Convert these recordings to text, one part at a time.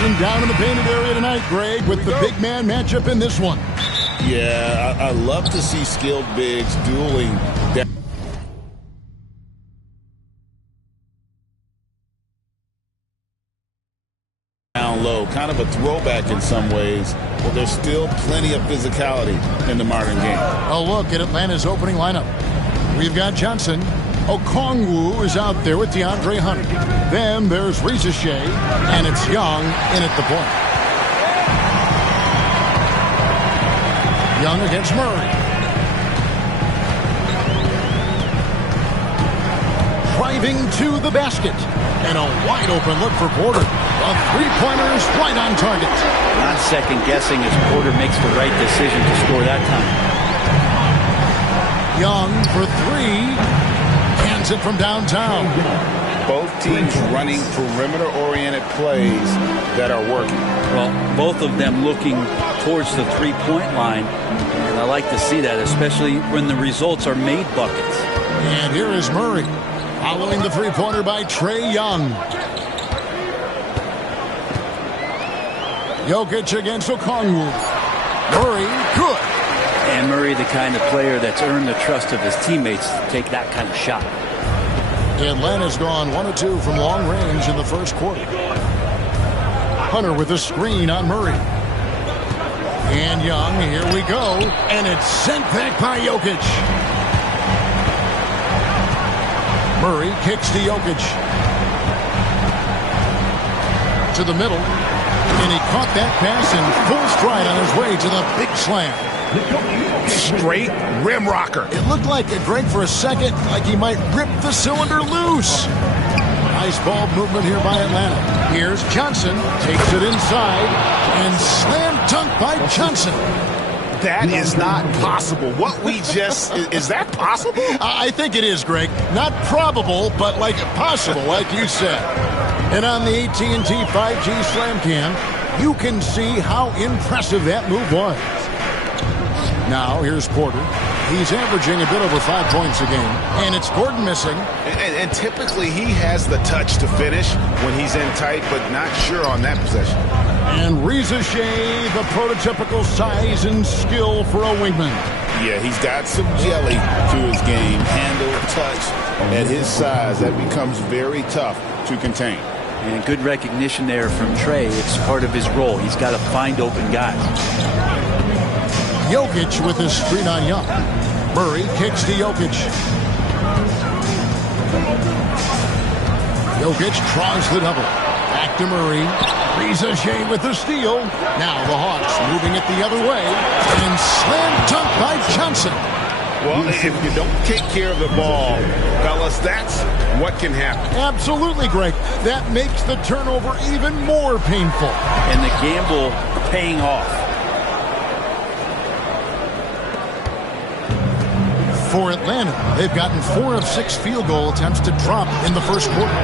action down in the painted area tonight, Greg, with the big man matchup in this one. Yeah, I love to see skilled bigs dueling down low. Kind of a throwback in some ways, but there's still plenty of physicality in the modern game. A look at Atlanta's opening lineup. We've got Johnson. Okongwu is out there with DeAndre Hunter. Then there's Shea, and it's Young in at the point. Young against Murray. Driving to the basket. And a wide open look for Porter. A three-pointer's right on target. Not second-guessing as Porter makes the right decision to score that time. Young for three. It from downtown. Both teams running perimeter-oriented plays that are working. Well, both of them looking towards the three-point line, and I like to see that, especially when the results are made buckets. And here is Murray, following the three-pointer by Trae Young. Jokic against Okongwu. Murray, good. And Murray, the kind of player that's earned the trust of his teammates to take that kind of shot. Atlanta's gone 1 of 2 from long range in the first quarter. Hunter with a screen on Murray. And Young, here we go. And it's sent back by Jokic. Murray kicks to Jokic. To the middle. And he caught that pass in full stride on his way to the big slam. Straight rim rocker. It looked like a Greg for a second, like he might rip the cylinder loose. Nice ball movement here by Atlanta. Here's Johnson, takes it inside, and slam dunk by Johnson. That is not possible. What we just, is that possible? I think it is, Greg. Not probable, but like possible, like you said. And on the AT&T 5G Slam Cam, you can see how impressive that move was. Now, here's Porter. He's averaging a bit over 5 points a game. And it's Gordon missing. And typically he has the touch to finish when he's in tight, but not sure on that possession. And Shea, the prototypical size and skill for a wingman. Yeah, he's got some jelly to his game. Handle, touch. At his size, that becomes very tough to contain. And good recognition there from Trae. It's part of his role. He's got to find open guys. Jokic with his screen on Young. Murray kicks to Jokic. Jokic tries the double. Back to Murray. Shea with the steal. Now the Hawks moving it the other way. And slam dunk by Johnson. Well, if you don't take care of the ball, fellas, that's what can happen. Absolutely, Greg. That makes the turnover even more painful. And the gamble paying off. For Atlanta, they've gotten 4 of 6 field goal attempts to drop in the first quarter.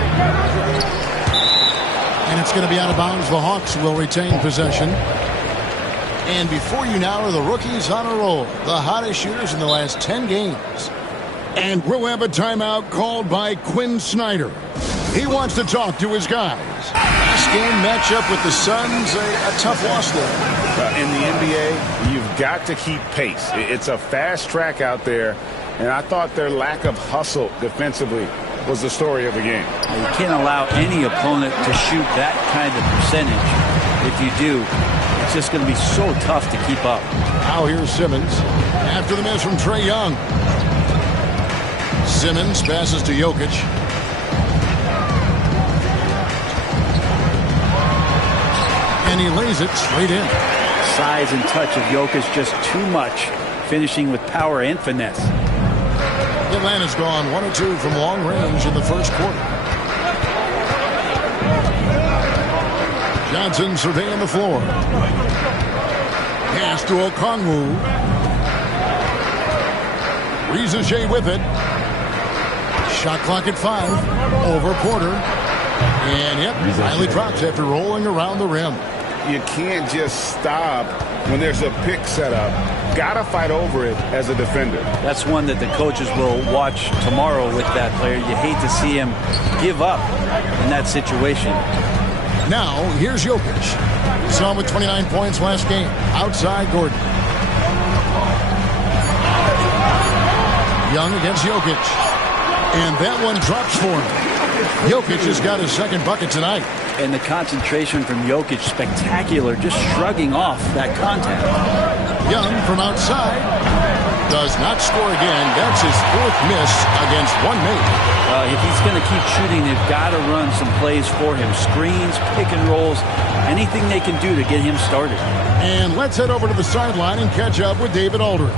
And it's going to be out of bounds. The Hawks will retain possession. And before you now are the rookies on a roll. The hottest shooters in the last 10 games. And we'll have a timeout called by Quinn Snyder. He wants to talk to his guys. Last game matchup with the Suns, a tough loss there. In the NBA, you've got to keep pace. It's a fast track out there. And I thought their lack of hustle defensively was the story of the game. You can't allow any opponent to shoot that kind of percentage. If you do, it's just going to be so tough to keep up. Now here's Simmons. After the miss from Trae Young. Simmons passes to Jokic. And he lays it straight in. Size and touch of Jokic just too much, finishing with power and finesse. Atlanta's gone 1 of 2 from long range in the first quarter. Johnson surveying the floor. Pass to Okongwu. Shea with it. Shot clock at 5. Over Porter. And yep, finally drops after rolling around the rim. You can't just stop when there's a pick set up. Gotta fight over it as a defender. That's one that the coaches will watch tomorrow with that player. You hate to see him give up in that situation. Now, here's Jokic. Saw him with 29 points last game. Outside Gordon. Young against Jokic. And that one drops for him. Jokic has got his second bucket tonight. And the concentration from Jokic, spectacular, just shrugging off that contact. Young from outside. Does not score again. That's his fourth miss against one mate. If he's going to keep shooting, they've got to run some plays for him. Screens, pick and rolls, anything they can do to get him started. And let's head over to the sideline and catch up with David Aldridge.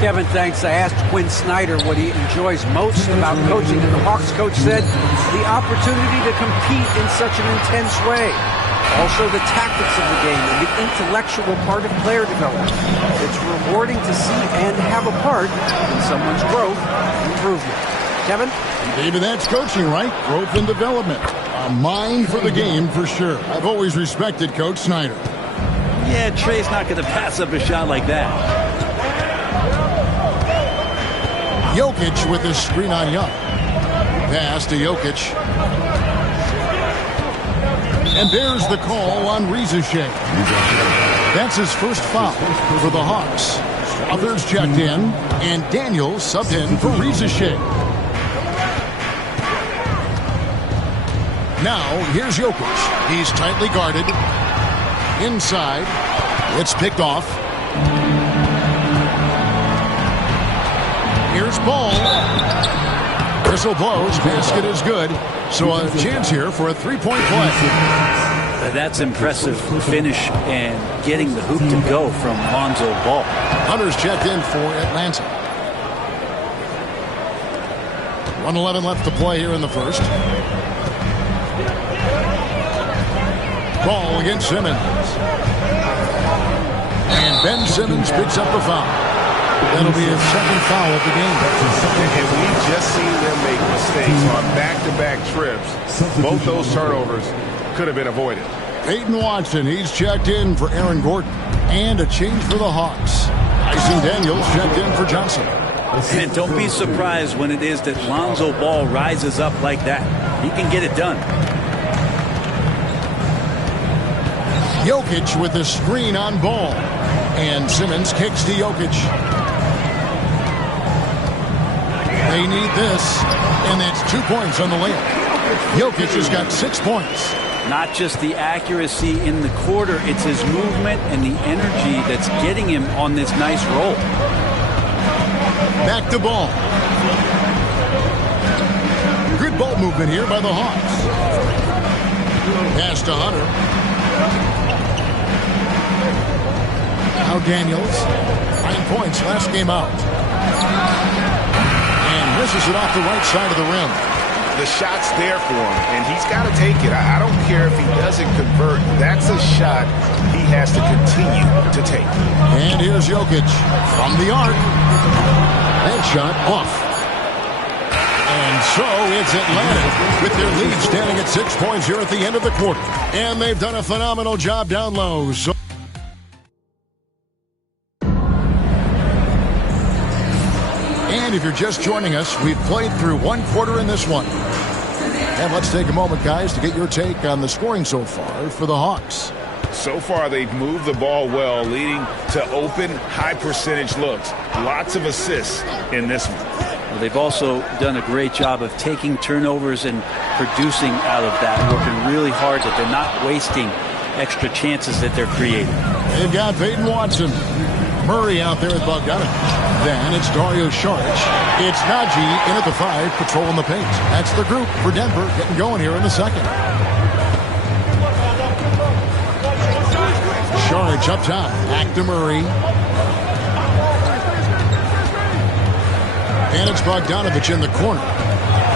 Kevin, thanks. I asked Quinn Snyder what he enjoys most about coaching, and the Hawks coach said the opportunity to compete in such an intense way. Also the tactics of the game and the intellectual part of player development. It's rewarding to see and have a part in someone's growth and improvement. Kevin? Maybe that's coaching, right? Growth and development. A mind for the game for sure. I've always respected Coach Snyder. Yeah, Trey's not going to pass up a shot like that. Jokic with his screen on Young. Pass to Jokic. And there's the call on Rizashek. That's his first foul for the Hawks. Others checked in, and Daniels subbed in for Rizashek. Now, here's Jokic. He's tightly guarded. Inside. It's picked off. Here's Ball. Whistle blows. Basket is good. So a chance here for a three-point play. That's impressive finish and getting the hoop to go from Lonzo Ball. Hunter's checked in for Atlanta. 1:11 left to play here in the first. Ball against Simmons. And Ben Simmons picks up the foul. That'll be his second foul of the game. And we've just seen them make mistakes on back-to-back trips. Both those turnovers could have been avoided. Peyton Watson, he's checked in for Aaron Gordon. And a change for the Hawks. Tyson Daniels checked in for Johnson. And don't be surprised when it is that Lonzo Ball rises up like that. He can get it done. Jokic with the screen on Ball. And Simmons kicks to Jokic. They need this. And that's 2 points on the layup. Jokic has got 6 points. Not just the accuracy in the quarter, it's his movement and the energy that's getting him on this nice roll. Back to Ball. Good ball movement here by the Hawks. Pass to Hunter. Now Daniels. 9 points last game out. And misses it off the right side of the rim. The shot's there for him, and he's got to take it. I don't care if he doesn't convert. That's a shot he has to continue to take. And here's Jokic from the arc. That shot off. And so it's Atlanta with their lead standing at 6 points here at the end of the quarter. And they've done a phenomenal job down low. So and if you're just joining us, we've played through one quarter in this one. And let's take a moment, guys, to get your take on the scoring so far for the Hawks. So far, they've moved the ball well, leading to open, high-percentage looks. Lots of assists in this one. Well, they've also done a great job of taking turnovers and producing out of that, working really hard that they're not wasting extra chances that they're creating. They've got Peyton Watson. Murray out there with Bogdanovich. Then it's Dario Saric. It's Najee in at the 5, patrolling the paint. That's the group for Denver getting going here in the second. Saric up top. Back to Murray. And it's Bogdanovich in the corner.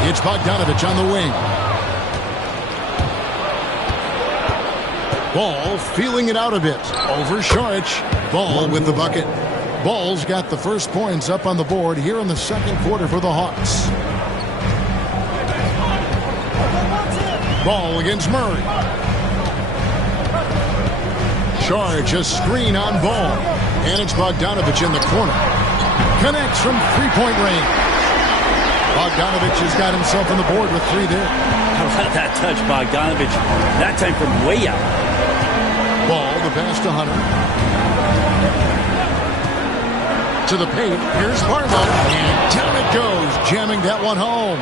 It's Bogdanovich on the wing. Ball feeling it out a bit. Over Saric. Ball with the bucket. Ball's got the first points up on the board here in the second quarter for the Hawks. Ball against Murray. Saric a screen on Ball. And it's Bogdanovich in the corner. Connects from three-point range. Bogdanovich has got himself on the board with 3 there. How about that touch, Bogdanovich? That time from way out. Ball, the pass to Hunter. To the paint. Here's Barlow. And down it goes, jamming that one home.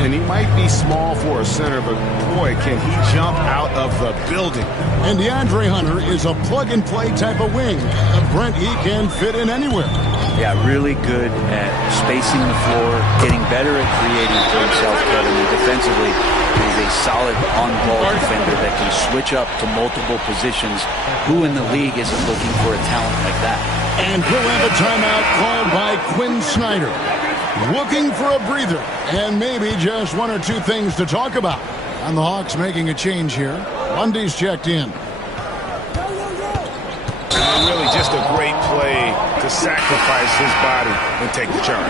And he might be small for a center, but boy, can he jump out of the building. And DeAndre Hunter is a plug-and-play type of wing. Brent, he can fit in anywhere. Yeah, really good at spacing the floor, getting better at creating for himself, Kevin. And defensively, he's a solid on-ball defender that can switch up to multiple positions. Who in the league isn't looking for a talent like that? And we'll have a timeout called by Quinn Snyder. Looking for a breather and maybe just one or two things to talk about. And the Hawks making a change here. Lundy's checked in. Really just a great play to sacrifice his body and take the charge.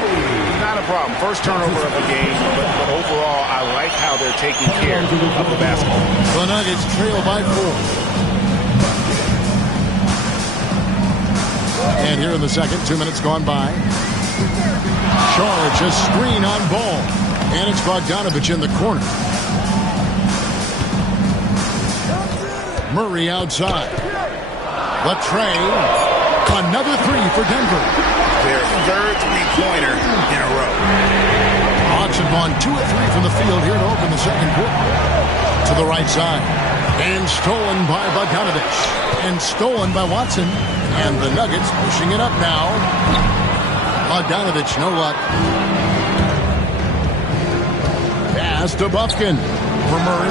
Not a problem. First turnover of the game, but overall, I like how they're taking care of the basketball. The Nuggets trail by 4. And here in the second, 2 minutes gone by. Charge, a screen on Ball. And it's Bogdanovich in the corner. Murray outside. Latrey. Another three for Denver. Their third three-pointer in a row. Hawks have gone 2 of 3 from the field here to open the second quarter. To the right side. And stolen by Bogdanovich. And stolen by Watson. And the Nuggets pushing it up now. Bogdanovich, no luck. Pass to Bufkin for Murray.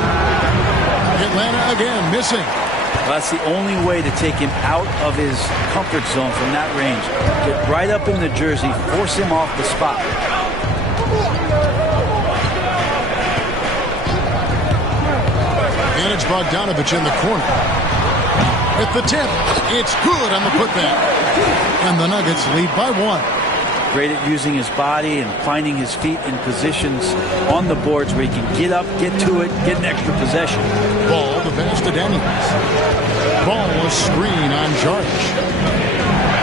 Atlanta again missing. Well, that's the only way to take him out of his comfort zone from that range. Get right up in the jersey, force him off the spot. And it's Bogdanovich in the corner. At the tip, it's good on the putback. And the Nuggets lead by 1. Great at using his body and finding his feet in positions on the boards where he can get up, get to it, get an extra possession. Ball, the pass to Daniels. Ball, a screen on George.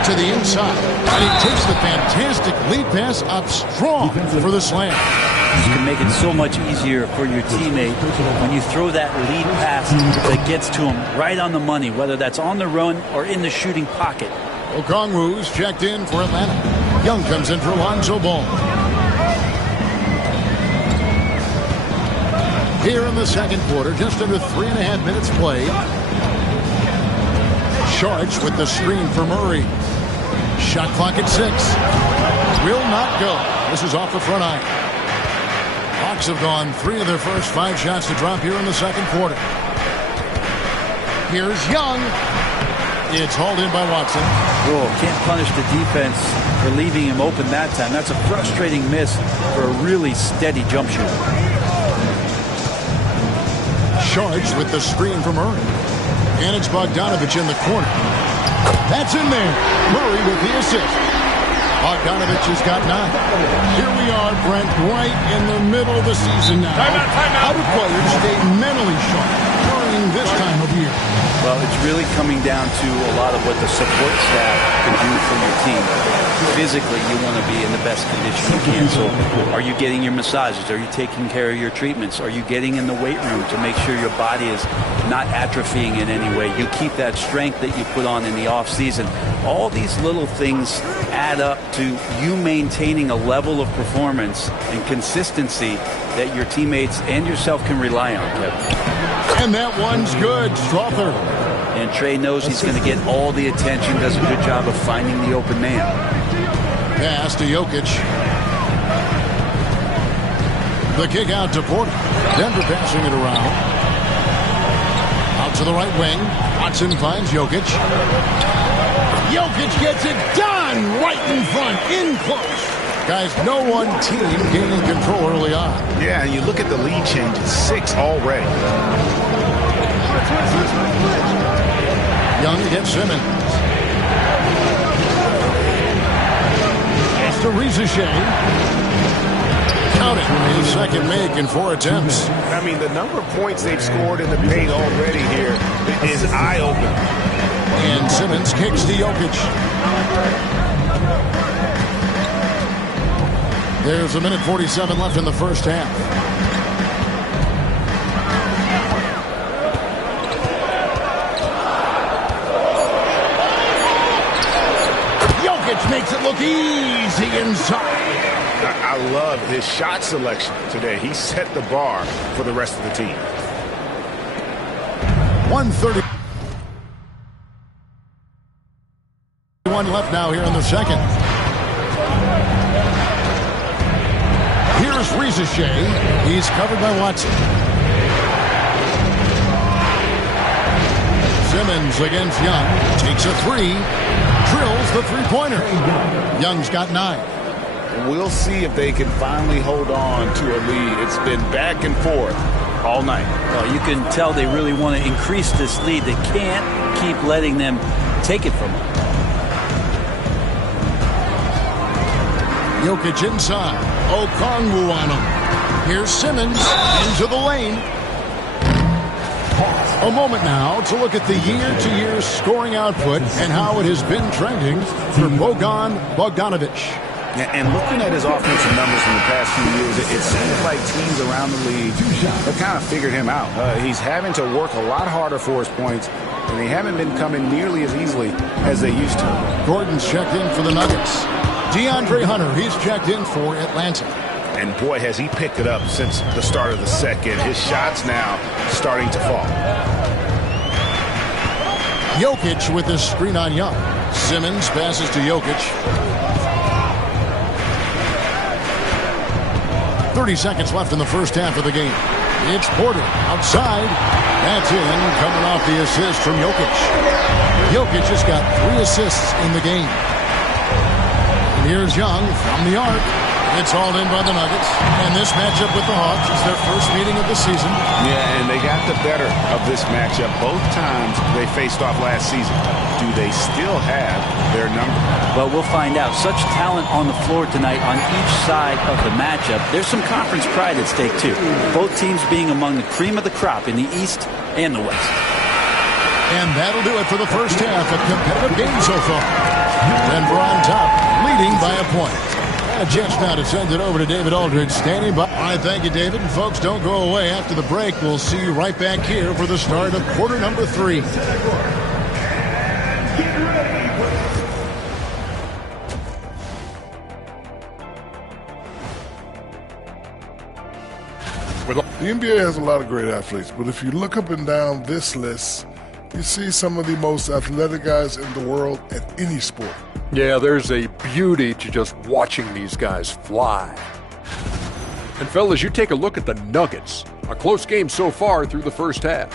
To the inside. And he takes the fantastic lead pass up strong for the slam. You can make it so much easier for your teammate when you throw that lead pass that gets to him right on the money, whether that's on the run or in the shooting pocket. Okongwu's checked in for Atlanta. Young comes in for Lonzo Ball. Here in the second quarter, just under 3.5 minutes played. Sharks with the screen for Murray. Shot clock at 6. Will not go. This is off the front iron. Hawks have gone 3 of their first 5 shots to drop here in the second quarter. Here's Young. It's hauled in by Watson. Oh, can't punish the defense for leaving him open that time. That's a frustrating miss for a really steady jump shooter. Charged with the screen from Murray. And it's Bogdanovich in the corner. That's in there. Murray with the assist. Bogdanovich has got 9. Here we are, Brent, right in the middle of the season now. Time out. How do players stay mentally sharp during this time of year? Well, it's really coming down to a lot of what the support staff can do for your team. Physically, you want to be in the best condition you can. So are you getting your massages? Are you taking care of your treatments? Are you getting in the weight room to make sure your body is not atrophying in any way? You keep that strength that you put on in the off season. All these little things add up to you maintaining a level of performance and consistency that your teammates and yourself can rely on, Kevin. And that one's good. Strother. And Trey knows he's going to get all the attention, does a good job of finding the open man. Pass to Jokic. The kick out to Porter. Denver passing it around. Out to the right wing. Watson finds Jokic. Jokic gets it done right in front, in close. Guys, no one team gaining control early on. Yeah, and you look at the lead change, it's 6 already. Young gets Simmons. Pass to Rizichet. Count it. His second make in 4 attempts. I mean, the number of points they've scored in the paint already here is eye-opening. And Simmons kicks to Jokic. There's 1:47 left in the first half. look easy inside. I love his shot selection today. He set the bar for the rest of the team. 1:31 left now here in the second. Here's Ricochet. He's covered by Watson. Simmons against Young. Takes a three. Drills the three-pointer. Young's got 9. We'll see if they can finally hold on to a lead. It's been back and forth all night. Well, you can tell they really want to increase this lead. They can't keep letting them take it from them. Jokic inside. Okongwu on him. Here's Simmons into the lane. A moment now to look at the year-to-year scoring output and how it has been trending for Bojan Bogdanovic. And looking at his offensive numbers from the past few years, it seems like teams around the league have kind of figured him out. He's having to work a lot harder for his points, and they haven't been coming nearly as easily as they used to. Gordon's checked in for the Nuggets. DeAndre Hunter, he's checked in for Atlanta. And boy, has he picked it up since the start of the second. His shots now starting to fall. Jokic with the screen on Young. Simmons passes to Jokic. 30 seconds left in the first half of the game. It's Porter outside. That's in, coming off the assist from Jokic. Jokic just got 3 assists in the game. And here's Young from the arc. It's hauled in by the Nuggets. And this matchup with the Hawks is their first meeting of the season. Yeah, and they got the better of this matchup both times they faced off last season. Do they still have their number? Well, we'll find out. Such talent on the floor tonight on each side of the matchup. There's some conference pride at stake, too. Both teams being among the cream of the crop in the East and the West. And that'll do it for the first half. A competitive game so far. Denver on top, leading by a point. Just now to send it over to David Aldridge, standing by. All right, thank you, David. And folks, don't go away. After the break, we'll see you right back here for the start of quarter number 3. The NBA has a lot of great athletes, but if you look up and down this list, you see some of the most athletic guys in the world at any sport. Yeah, there's a beauty to just watching these guys fly. And fellas, you take a look at the Nuggets. A close game so far through the first half.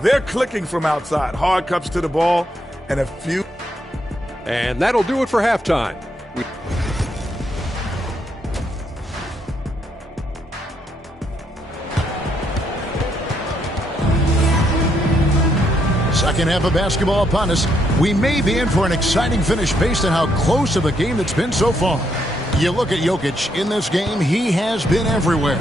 They're clicking from outside. Hard cuts to the ball and a few. And that'll do it for halftime. Second half of basketball upon us. We may be in for an exciting finish based on how close of a game it's been so far. You look at Jokic in this game, he has been everywhere.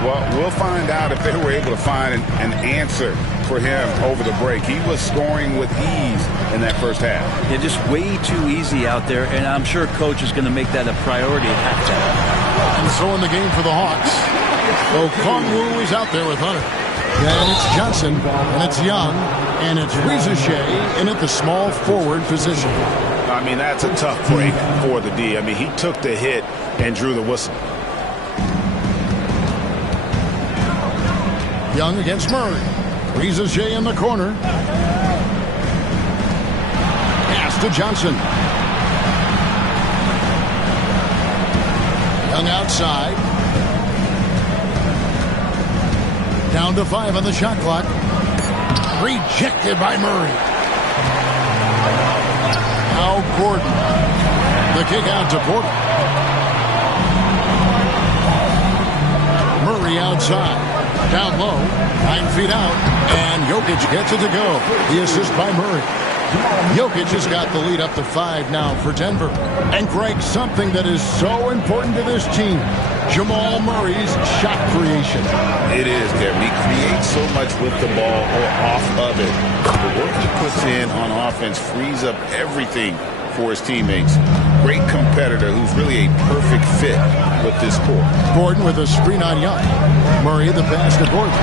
Well, we'll find out if they were able to find an answer for him over the break. He was scoring with ease in that first half. Yeah, just way too easy out there, and I'm sure Coach is going to make that a priority at halftime. And so in the game for the Hawks, Okongwu is out there with Hunter. And it's Johnson, and it's Young, and it's Ricochet in at the small forward position. I mean, that's a tough break for the D. I mean, he took the hit and drew the whistle. Young against Murray. Ricochet in the corner. Pass to Johnson. Young outside. Down to 5 on the shot clock. Rejected by Murray. Now Gordon. The kick out to Porter. Murray outside. Down low. 9 feet out. And Jokic gets it to go. The assist by Murray. Jokic has got the lead up to 5 now for Denver. And Greg, something that is so important to this team, Jamal Murray's shot creation. It is, Kevin. He creates so much with the ball or off of it. The work he puts in on offense frees up everything for his teammates. Great competitor who's really a perfect fit with this core. Gordon with a screen on Young. Murray the pass to Gordon.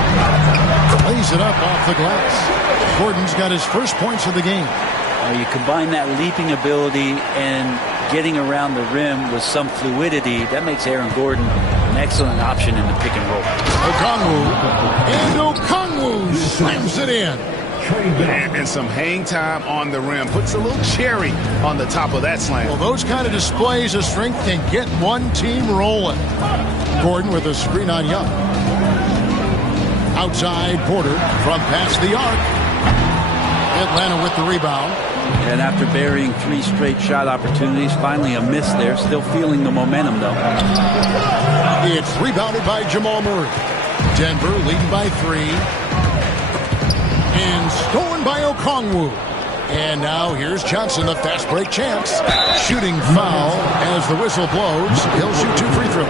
Lays it up off the glass. Gordon's got his first points of the game. You combine that leaping ability and getting around the rim with some fluidity, that makes Aaron Gordon an excellent option in the pick and roll. Okongwu slams it in. And some hang time on the rim. Puts a little cherry on the top of that slam. Well, those kind of displays of strength can get one team rolling. Gordon with a screen on Young. Outside Porter from past the arc. Atlanta with the rebound. And after burying 3 straight shot opportunities, finally a miss there. Still feeling the momentum, though. It's rebounded by Jamal Murray. Denver leading by 3. And stolen by Okongwu. And now here's Johnson, the fast break chance. Shooting foul as the whistle blows. He'll shoot 2 free throws.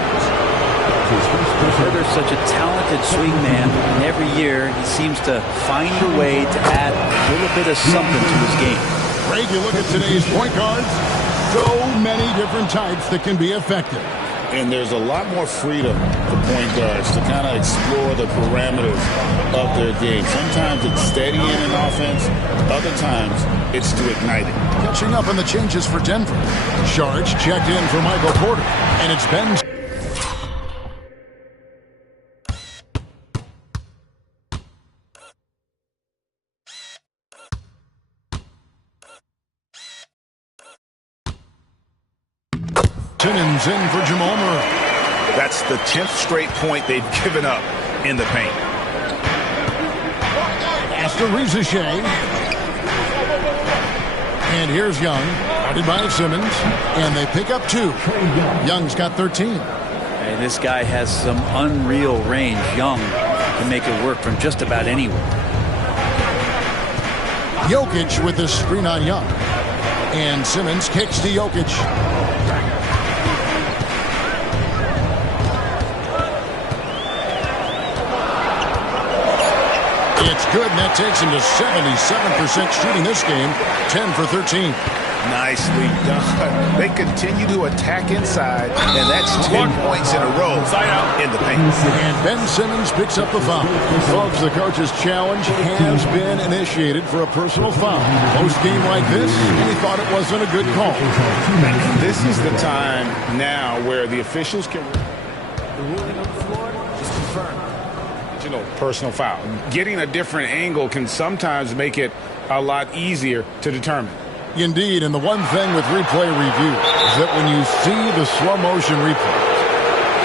Herter's such a talented swing man, and every year he seems to find a way to add a little bit of something to his game. Greg, you look at today's point guards, so many different types that can be effective. And there's a lot more freedom for point guards to kind of explore the parameters of their game. Sometimes it's steadying an offense. Other times it's to ignite it. Catching up on the changes for Denver. Sharge checked in for Michael Porter. And it's Ben. Simmons in for Jamal Murray. That's the 10th straight point they've given up in the paint. After Rizashea. And here's Young, guarded by Simmons. And they pick up 2. Young's got 13. Hey, this guy has some unreal range. Young can make it work from just about anywhere. Jokic with the screen on Young. And Simmons kicks to Jokic. It's good, and that takes him to 77% shooting this game, 10 for 13. Nicely done. They continue to attack inside, and that's 10 points in a row in the paint. And Ben Simmons picks up the foul. Folks, the coach's challenge has been initiated for a personal foul. Post-game like this, he thought it wasn't a good call. This is the time now where the officials can... The ruling on the floor is confirmed. You know, personal foul. Getting a different angle can sometimes make it a lot easier to determine. Indeed, and the one thing with replay review is that when you see the slow motion replay,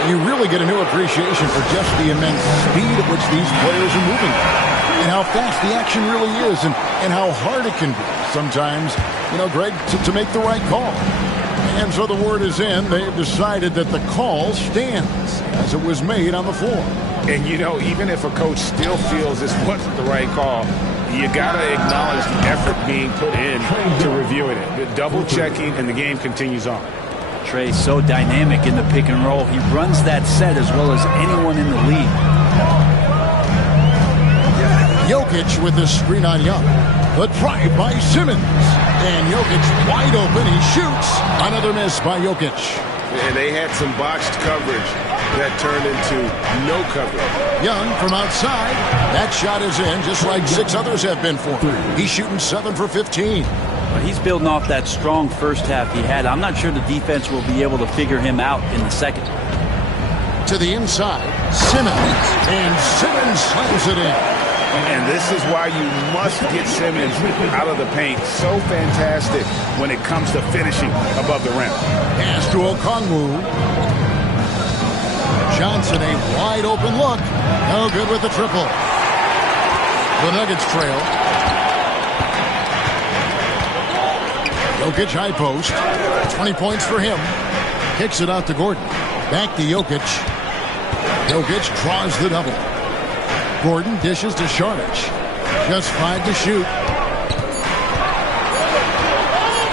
you really get a new appreciation for just the immense speed at which these players are moving and how fast the action really is and how hard it can be sometimes, you know, Greg, to make the right call. And so the word is in. They've decided that the call stands as it was made on the floor. And, you know, even if a coach still feels this wasn't the right call, you got to acknowledge the effort being put in to reviewing it. Double checking, and the game continues on. Trey's so dynamic in the pick and roll. He runs that set as well as anyone in the league. Jokic with the screen on Young. The drive by Simmons. And Jokic wide open. He shoots. Another miss by Jokic. And they had some botched coverage that turned into no coverage. Young from outside. That shot is in, just like 6 others have been for him. He's shooting 7 for 15. Well, he's building off that strong first half he had. I'm not sure the defense will be able to figure him out in the second. To the inside, Simmons. And Simmons slams it in. And this is why you must get Simmons out of the paint. So fantastic when it comes to finishing above the rim. Pass to Okongwu. Johnson, a wide open look. No good with the triple. The Nuggets trail. Jokic high post. 20 points for him. Kicks it out to Gordon. Back to Jokic. Jokic draws the double. Gordon dishes to Šarić. Just 5 to shoot.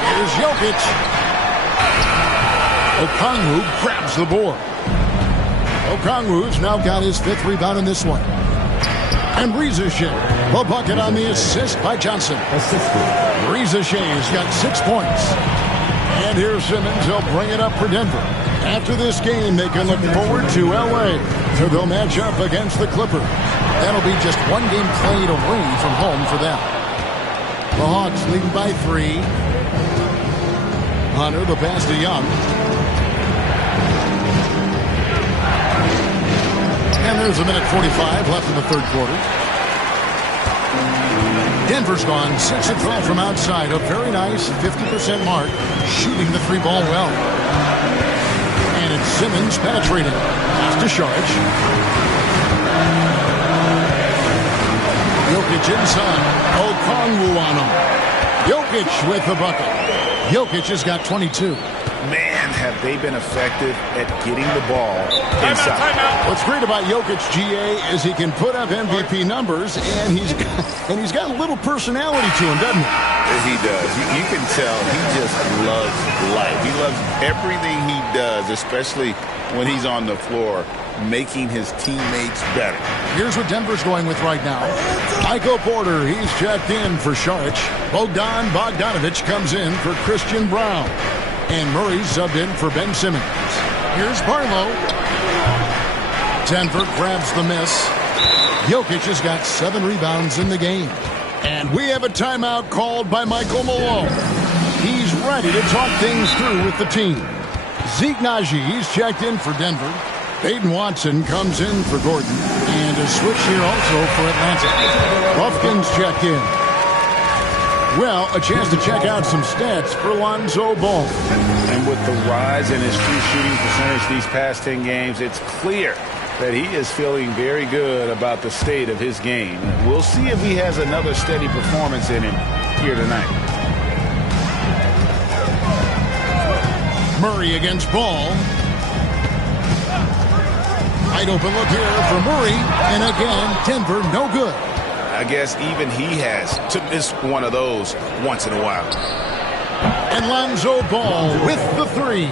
Here's Jokic. Okongwu grabs the board. Okongwu's now got his 5th rebound in this one. And Rizashea, the bucket on the assist by Johnson. Rizashea's got 6 points. And here's Simmons. He'll bring it up for Denver. After this game, they can look forward to L.A., so they'll match up against the Clippers. That'll be just 1 game played away from home for them. The Hawks leading by 3. Hunter, the pass to Young. And there's a minute 45 left in the third quarter. Denver's gone 6 of 12 from outside. A very nice 50% mark, shooting the three ball well. And it's Simmons penetrating. Pass to Sharge. Jokic inside. Okongwu on him. Jokic with the bucket. Jokic has got 22. Man, have they been effective at getting the ball inside. What's great about Jokic, GA, is he can put up MVP numbers, and he's got a little personality to him, doesn't he? He does. You can tell he just loves life. He loves everything he does, especially when he's on the floor, making his teammates better. Here's what Denver's going with right now. Michael Porter, he's checked in for Saric. Bogdanovich comes in for Christian Brown. And Murray's subbed in for Ben Simmons. Here's Barlow. Denver grabs the miss. Jokic has got 7 rebounds in the game. And we have a timeout called by Michael Malone. He's ready to talk things through with the team. Zeke Naji, he's checked in for Denver. Peyton Watson comes in for Gordon. And a switch here also for Atlanta. Buffkin's checked in. Well, a chance to check out some stats for Lonzo Ball. And with the rise in his true shooting percentage these past 10 games, it's clear that he is feeling very good about the state of his game. We'll see if he has another steady performance in him here tonight. Murray against Ball. Wide open look here for Murray. And again, Denver no good. I guess even he has to miss one of those once in a while. And Lonzo Ball with the three.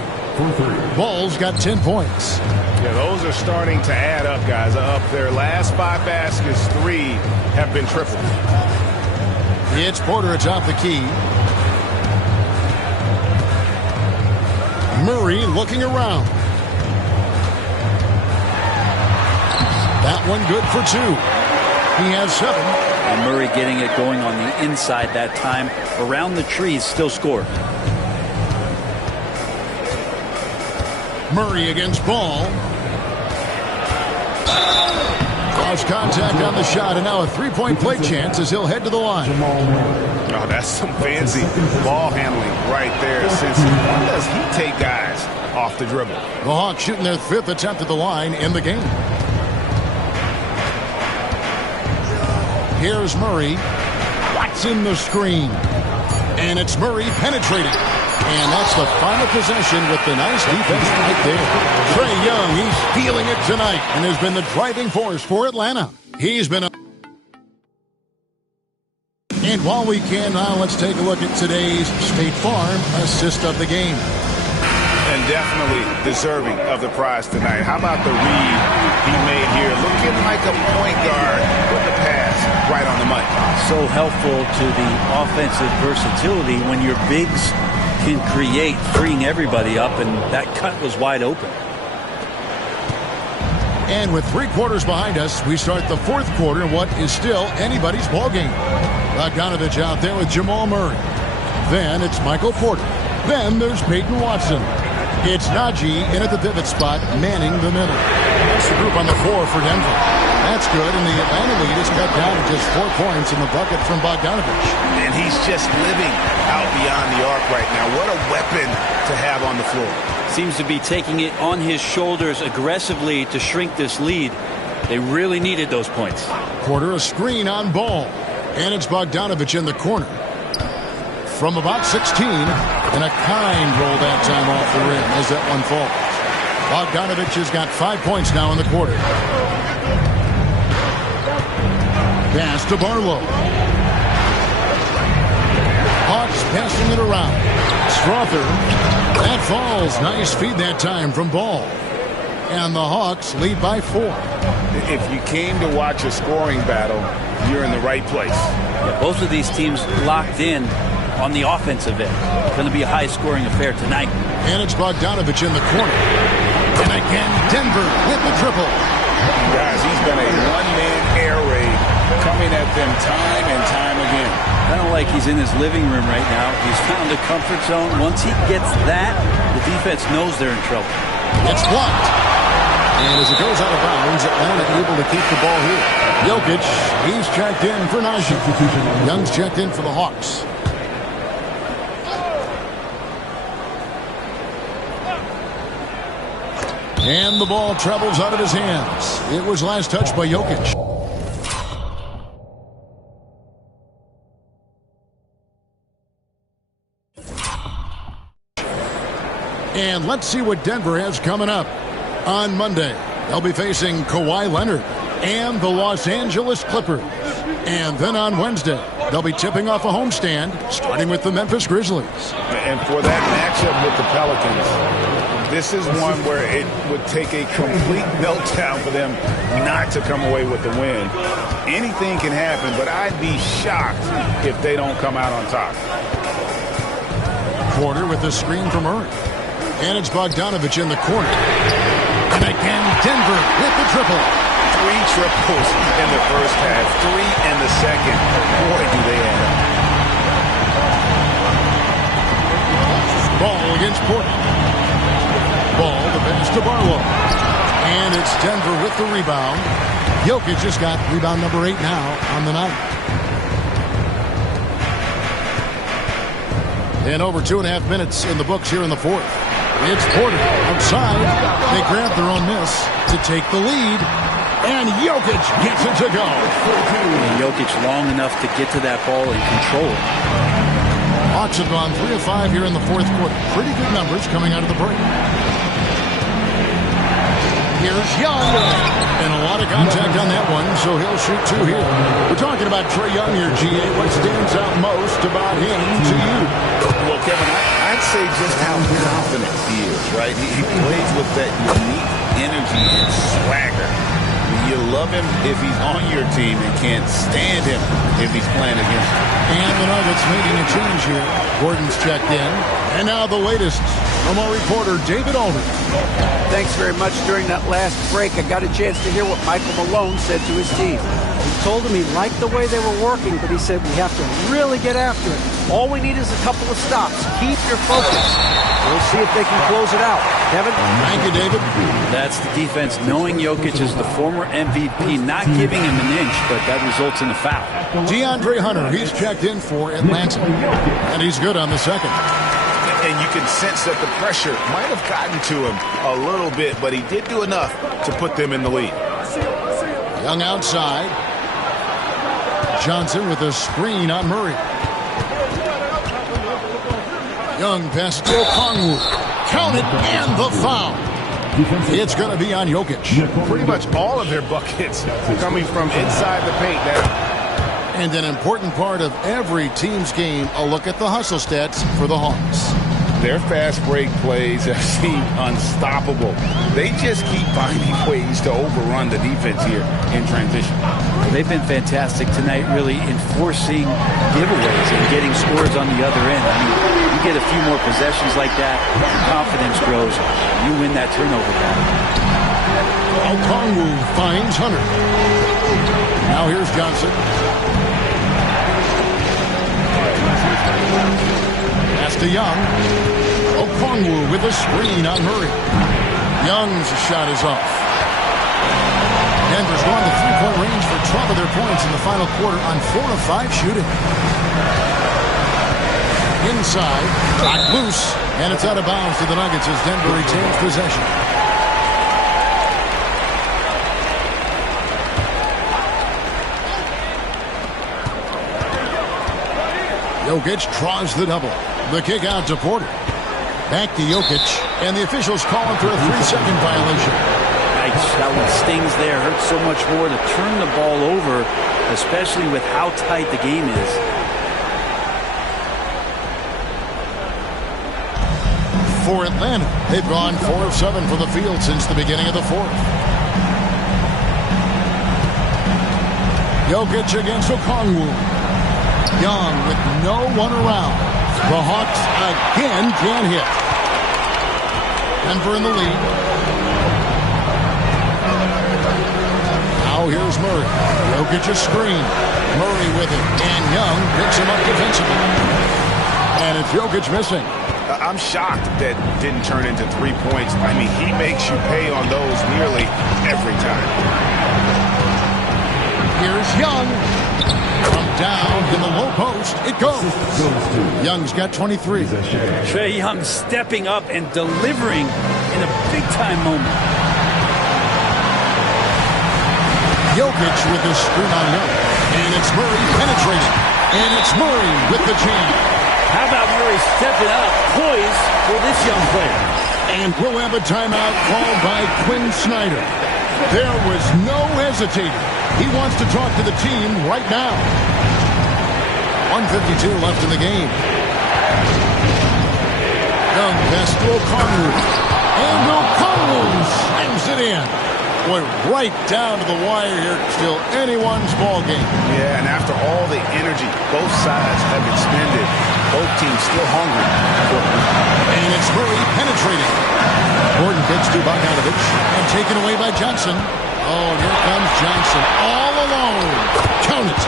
Ball's got 10 points. Yeah, those are starting to add up, guys. Up their last 5 baskets, 3 have been tripled. It's Porter atop the key. Murray looking around. That one good for 2. He has 7. And Murray getting it going on the inside that time. Around the trees, still score. Murray against Ball. Cross contact on the shot, and now a three-point play chance as he'll head to the line. Oh, that's some fancy ball handling right there. Since when does he take guys off the dribble? The Hawks shooting their 5th attempt at the line in the game. Here's Murray. Watson the screen. And it's Murray penetrating. And that's the final possession with the nice defense right there. Trae Young, he's feeling it tonight and has been the driving force for Atlanta. He's been a... And while we can now, let's take a look at today's State Farm assist of the game. And definitely deserving of the prize tonight. How about the read he made here? Looking like a point guard with the pass right on the money. So helpful to the offensive versatility when your bigs can create, freeing everybody up, and that cut was wide open. And with 3 quarters behind us, we start the 4th quarter in what is still anybody's ballgame. Bogdanovich out there with Jamal Murray. Then it's Michael Porter. Then there's Peyton Watson. It's Naji in at the pivot spot, manning the middle. That's the group on the floor for Denver. That's good, and the Atlanta lead is cut down to just 4 points in the bucket from Bogdanovich. And he's just living out beyond the arc right now. What a weapon to have on the floor. Seems to be taking it on his shoulders aggressively to shrink this lead. They really needed those points. Porter a screen on Ball. And it's Bogdanovich in the corner. From about 16, and a kind roll that time off the rim as that one falls. Bogdanovich has got 5 points now in the quarter. Pass to Barlow. Hawks passing it around. Strother. That falls. Nice feed that time from Ball. And the Hawks lead by 4. If you came to watch a scoring battle, you're in the right place. Yeah, both of these teams locked in on the offensive end. Going to be a high-scoring affair tonight. And it's Bogdanovich in the corner. And again, Denver with the triple. Guys, he's been a one-man air raid coming at them time and time again. Kind of like he's in his living room right now. He's found a comfort zone. Once he gets that, the defense knows they're in trouble. It's blocked. And as it goes out of bounds, Atlanta able to keep the ball here. Jokic, he's checked in for Najee. Young's checked in for the Hawks. And the ball travels out of his hands. It was last touched by Jokic. And let's see what Denver has coming up. On Monday, they'll be facing Kawhi Leonard and the Los Angeles Clippers. And then on Wednesday, they'll be tipping off a homestand, starting with the Memphis Grizzlies. And for that matchup with the Pelicans, this is one where it would take a complete meltdown for them not to come away with the win. Anything can happen, but I'd be shocked if they don't come out on top. Porter with the screen from Murray. And it's Bogdanovich in the corner. And again, Denver with the triple. 3 triples in the first half, 3 in the second. Boy, do they add up. Ball against Porter. Ball, the pass to Barlow. And it's Denver with the rebound. Jokic just got rebound number 8 now on the night. And over 2.5 minutes in the books here in the fourth. It's Porter outside. They grab their own miss to take the lead. And Jokic gets it to go. And Jokic long enough to get to that ball and control it. Hawks have gone 3 of 5 here in the fourth quarter. Pretty good numbers coming out of the break. Here's Young. And a lot of contact on that one, so he'll shoot 2 here. We're talking about Trae Young here, GA. What stands out most about him to you? Well, Kevin, I'd say just how confident he is, right? He plays with that unique energy and swagger. You love him if he's on your team and can't stand him if he's playing against you. And the Nuggets making a change here. Gordon's checked in. And now the latest from our reporter, David Aldridge. Thanks very much. During that last break, I got a chance to hear what Michael Malone said to his team. He told him he liked the way they were working, but he said we have to really get after it. All we need is a couple of stops. Keep your focus. We'll see if they can close it out. Kevin? Thank you, David. That's the defense knowing Jokic is the former MVP, not giving him an inch, but that results in a foul. DeAndre Hunter, he's checked in for Atlanta. And he's good on the second. And you can sense that the pressure might have gotten to him a little bit, but he did do enough to put them in the lead. Young outside. Johnson with a screen on Murray. Young passes to Okongwu. Count it, and the foul. It's going to be on Jokic. Pretty much all of their buckets coming from inside the paint now. And an important part of every team's game, a look at the hustle stats for the Hawks. Their fast break plays have seemed unstoppable. They just keep finding ways to overrun the defense here in transition. They've been fantastic tonight, really enforcing giveaways and getting scores on the other end. I mean, you get a few more possessions like that, confidence grows, you win that turnover battle. Okongwu finds Hunter. Now here's Johnson. Pass to Young. Okongwu with a screen on Murray. Young's shot is off. Denver's going to three-point range for 12 of their points in the final quarter on 4 of 5 shooting. Inside, knocked loose, and it's out of bounds to the Nuggets as Denver retains possession. Jokic draws the double. The kick out to Porter. Back to Jokic, and the officials calling for a 3-second violation. That one stings there. Hurts so much more to turn the ball over, especially with how tight the game is. For Atlanta, they've gone 4 of 7 from the field since the beginning of the fourth. Jokic against Okongwu. Young with no one around. The Hawks again can't hit. Denver in the lead. Now Now here's Murray. Jokic a screen. Murray with it. And Young picks him up defensively. And it's Jokic missing. I'm shocked that didn't turn into 3 points. I mean, he makes you pay on those nearly every time. Here's Young. From down in the low post, it goes. Young's got 23. Trae Young stepping up and delivering in a big-time moment. Jokic with the screen on Young. And it's Murray penetrating. And it's Murray with the jam. How about Murray stepping up, poised for this young player? And we'll have a timeout called by Quinn Snyder. There was no hesitating. He wants to talk to the team right now. 1:52 left in the game. Young pass to O'Connor. And O'Connor slams it in. Boy, right down to the wire here. Still anyone's ball game. Yeah, and after all the energy both sides have expended, both teams still hungry. And it's Murray penetrating. Gordon gets to Bogdanovich and taken away by Johnson. Oh, and here comes Johnson all alone. Count it.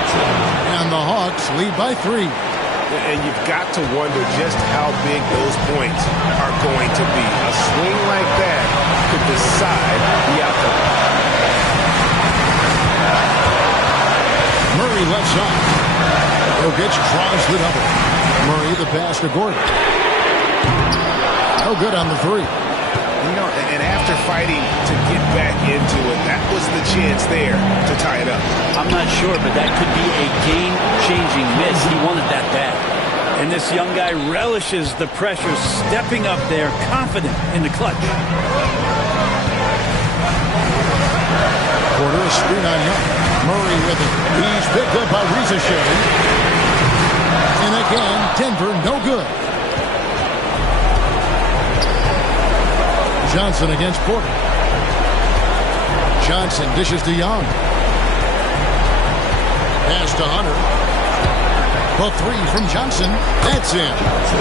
And the Hawks lead by 3. And you've got to wonder just how big those points are going to be. A swing like that could decide the outcome. Murray left side. Jokic draws the double. Murray the pass to Gordon. No good on the 3. You know, and after fighting to get back into it, that was the chance there to tie it up. I'm not sure, but that could be a game-changing miss. He wanted that bad. And this young guy relishes the pressure, stepping up there, confident in the clutch. Porter a screen on Young. Murray with it. He's picked up by Ricochet. And again, Denver no good. Johnson against Porter. Johnson dishes to Young. Pass to Hunter. The 3 from Johnson. That's in.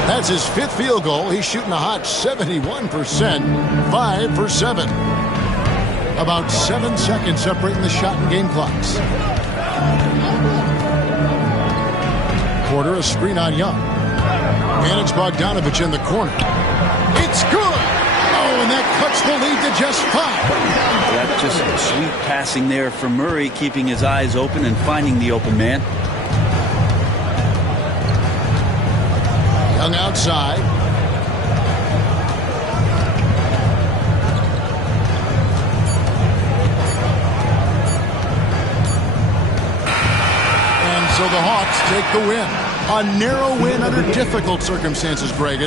That's his 5th field goal. He's shooting a hot 71%. 5 for 7. About 7 seconds separating the shot and game clocks. Porter a screen on Young. And it's Bogdanovich in the corner. It's good. And that cuts the lead to just 5. That's just sweet passing there from Murray, keeping his eyes open and finding the open man. Young outside. And so the Hawks take the win. A narrow win under difficult circumstances, Greg.